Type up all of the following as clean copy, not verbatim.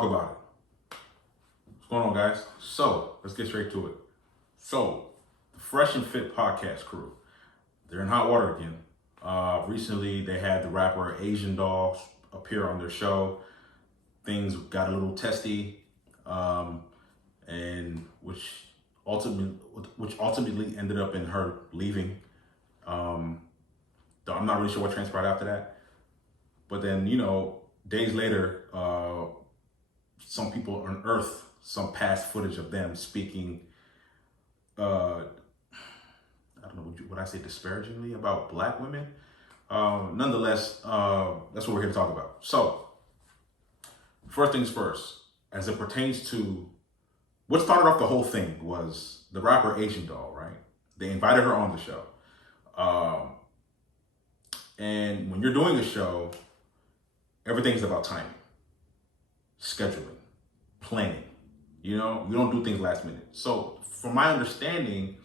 talk about it. What's going on, guys? So let's get straight to it. So the Fresh and Fit podcast crew, they're in hot water again. Recently, they had the rapper Asian Doll appear on their show. Things got a little testy, and which ultimately ended up in her leaving. I'm not really sure what transpired after that. But then, days later, some people unearthed some past footage of them speaking, I don't know, would I say disparagingly about black women? Nonetheless, that's what we're here to talk about. So, first things first, as it pertains to what started off the whole thing was the rapper Asian Doll, right? They invited her on the show. And when you're doing a show, everything's about timing, scheduling, planning. You don't do things last minute. So from my understanding,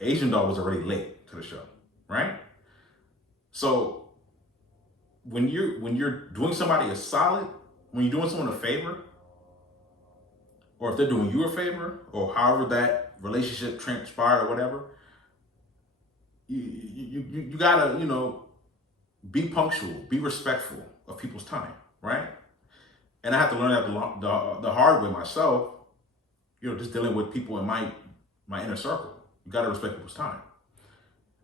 Asian Doll was already late to the show, right? So when you're doing somebody a solid, when you're doing someone a favor, or if they're doing you a favor, or however that relationship transpired or whatever, you gotta, be punctual, be respectful of people's time, right? And I have to learn that the hard way myself, just dealing with people in my inner circle. You gotta respect people's time.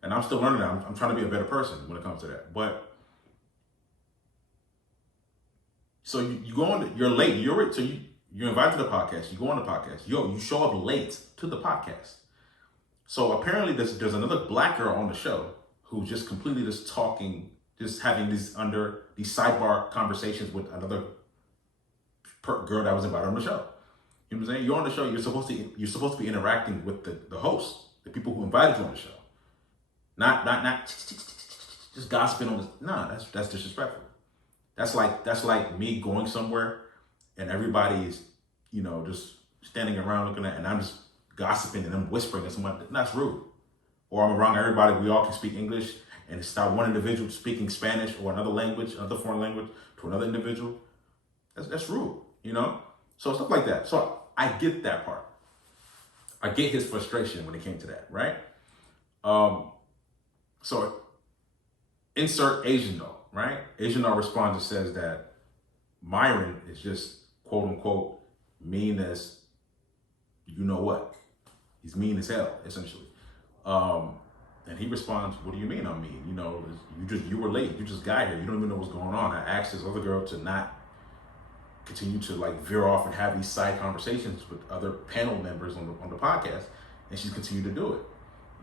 And I'm still learning that. I'm trying to be a better person when it comes to that. But, so you go on, you're late, you're invited to the podcast, you go on the podcast, you show up late to the podcast. So apparently there's another black girl on the show who's just completely just talking, just having these sidebar conversations with another girl that was invited on the show. You know what I'm saying? You're on the show, you're supposed to be interacting with the host, the people who invited you on the show. Not just gossiping on this. No, that's disrespectful. That's like me going somewhere and everybody's, just standing around looking at, and I'm just gossiping and I'm whispering at someone. That's rude. Or I'm around everybody, we all can speak English, and start one individual speaking Spanish or another foreign language to another individual. That's rude, So stuff like that. So I get that part. I get his frustration when it came to that, right? So insert Asian Doll, right? Asian Doll responds and says that Myron is just quote unquote mean as you know what. He's mean as hell, essentially. And he responds, "What do you mean I'm mean? You were late. You just got here. You don't even know what's going on. I asked this other girl to not continue to veer off and have these side conversations with other panel members on the podcast, and she's continued to do it.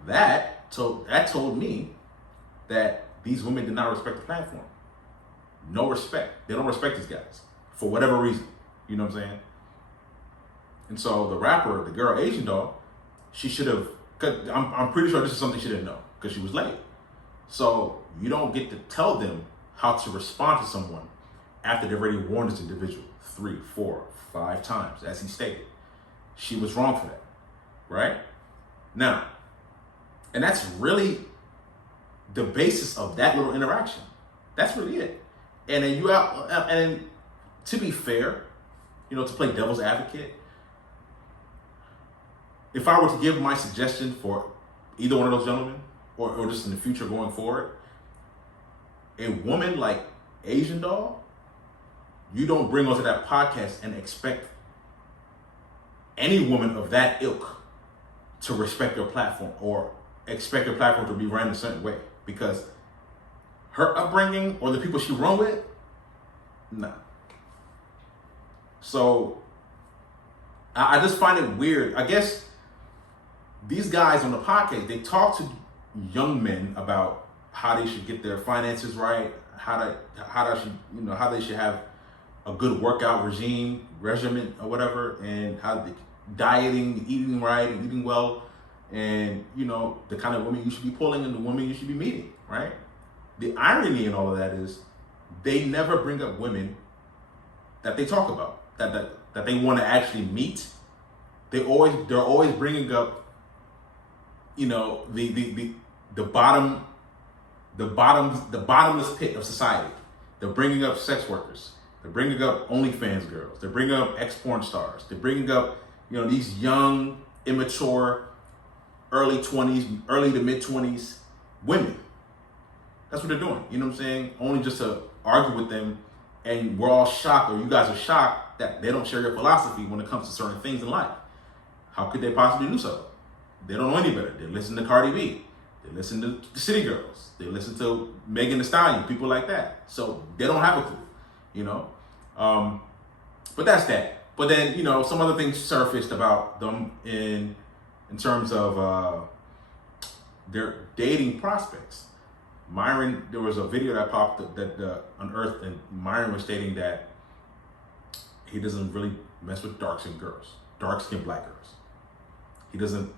That told me that these women did not respect the platform. No respect. They don't respect these guys for whatever reason. You know what I'm saying? And so the rapper, the girl Asian Doll, she should have. Cause I'm pretty sure this is something she didn't know because she was late. So you don't get to tell them how to respond to someone after they've already warned this individual 3, 4, 5 times, as he stated. She was wrong for that, right? Now, and that's really the basis of that little interaction. That's really it. And then and to be fair, to play devil's advocate, if I were to give my suggestion for either one of those gentlemen, or just in the future going forward, a woman like Asian Doll, you don't bring onto that podcast and expect any woman of that ilk to respect your platform or expect your platform to be run a certain way, because her upbringing or the people she run with, nah. So I just find it weird. I guess these guys on the podcast, they talk to young men about how they should get their finances right, how they should have a good workout regimen or whatever, and how the dieting, eating right, and eating well, and the kind of women you should be pulling and the women you should be meeting, right? The irony in all of that is they never bring up women that they talk about, that they want to actually meet. They're always bringing up, the bottomless pit of society. They're bringing up sex workers. They're bringing up OnlyFans girls. They're bringing up ex-porn stars. They're bringing up, these young, immature, early 20s, early to mid 20s women. That's what they're doing. You know what I'm saying? Only just to argue with them, and we're all shocked, or you guys are shocked that they don't share your philosophy when it comes to certain things in life. How could they possibly do so? They don't know any better. They listen to Cardi B. They listen to the City Girls. They listen to Megan Thee Stallion, people like that. So they don't have a clue, But that's that. But then, some other things surfaced about them in terms of their dating prospects. Myron, there was a video that popped that unearthed, and Myron was stating that he doesn't really mess with dark-skinned girls, dark-skinned black girls. He doesn't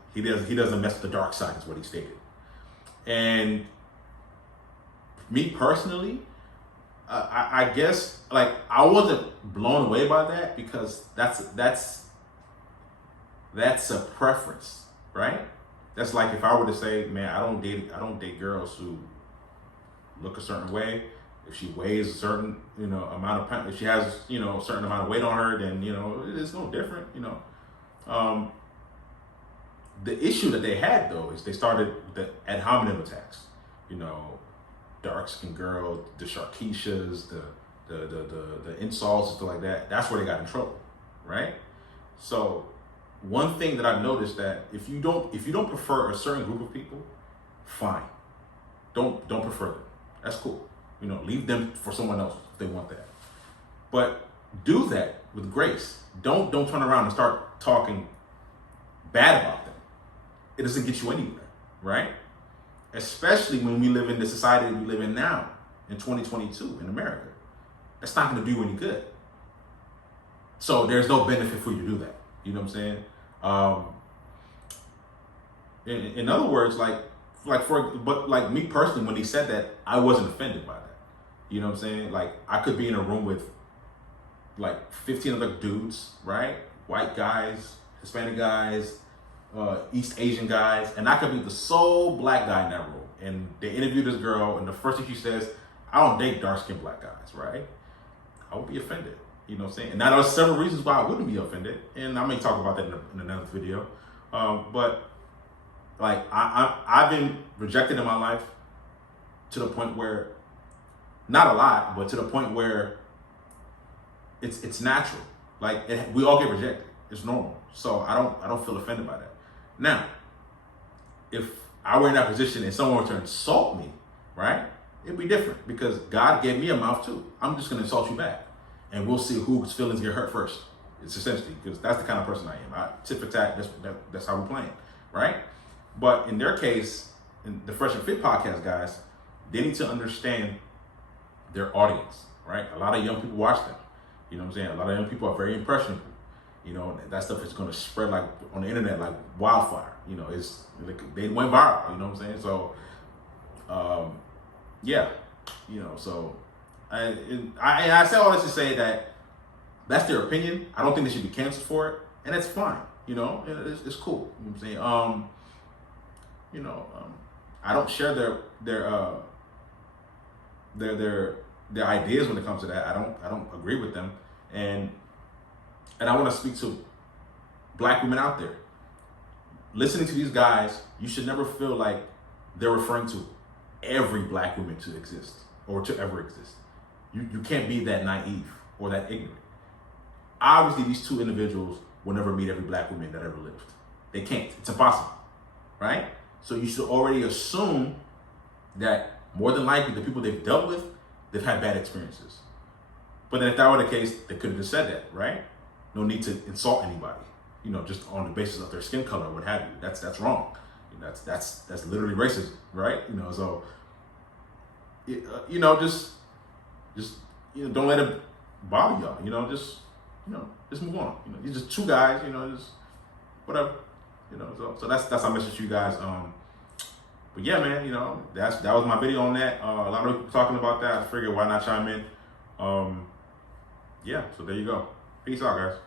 mess with the dark side, is what he stated. And me personally, I guess I wasn't blown away by that, because that's a preference, right? That's like if I were to say, man, I don't date girls who look a certain way. If she weighs a certain amount of pounds, if she has a certain amount of weight on her, then it's no different. The issue that they had, though, is they started the ad hominem attacks. Dark skinned girls, the Sharkeishas, the insults and stuff like that. That's where they got in trouble, right? So one thing that I've noticed, that if you don't prefer a certain group of people, fine. Don't prefer them. That's cool. Leave them for someone else if they want that. But do that with grace. Don't turn around and start talking bad about them. It doesn't get you anywhere, right? Especially when we live in the society that we live in now, in 2022 in America. That's not going to do you any good. So there's no benefit for you to do that. You know what I'm saying? In other words, like me personally, when he said that, I wasn't offended by that. You know what I'm saying? Like, I could be in a room with like 15 other dudes, right? White guys, Hispanic guys, East Asian guys, and I could be the sole black guy in that room. And they interview this girl, and the first thing she says, I don't date dark-skinned black guys, right? I would be offended. You know what I'm saying? And now there's several reasons why I wouldn't be offended, and I may talk about that in another video. But like, I've been rejected in my life to the point where, not a lot, but to the point where it's natural. Like, we all get rejected. It's normal. So I don't feel offended by that. Now, if I were in that position and someone were to insult me, right, it'd be different, because God gave me a mouth too. I'm just gonna insult you back, and we'll see whose feelings get hurt first. It's essentially, because that's the kind of person I am. Tit for tat. That's how we're playing, right? But in their case, in the Fresh and Fit podcast guys, they need to understand their audience, right? A lot of young people watch them. You know what I'm saying? A lot of young people are very impressionable. That stuff is going to spread like on the internet like wildfire. It's like they went viral. You know what I'm saying? So, yeah. So I say all this to say that that's their opinion. I don't think they should be canceled for it, and it's fine. It's cool. You know what I'm saying? I don't share their ideas when it comes to that. I don't agree with them, and I want to speak to black women out there. Listening to these guys, you should never feel like they're referring to every black woman to exist or to ever exist. You can't be that naive or that ignorant. Obviously, these two individuals will never meet every black woman that ever lived. They can't. It's impossible, right? So you should already assume that more than likely the people they've dealt with, they've had bad experiences. But then if that were the case, they could have just said that, right? No need to insult anybody, just on the basis of their skin color or what have you. That's wrong. That's literally racism, right? So just don't let it bother y'all. Just move on. You're just two guys. Just whatever. So that's our message to you guys. But yeah, man. That was my video on that. A lot of people talking about that. I figured why not chime in. Yeah. So there you go. Peace out, guys.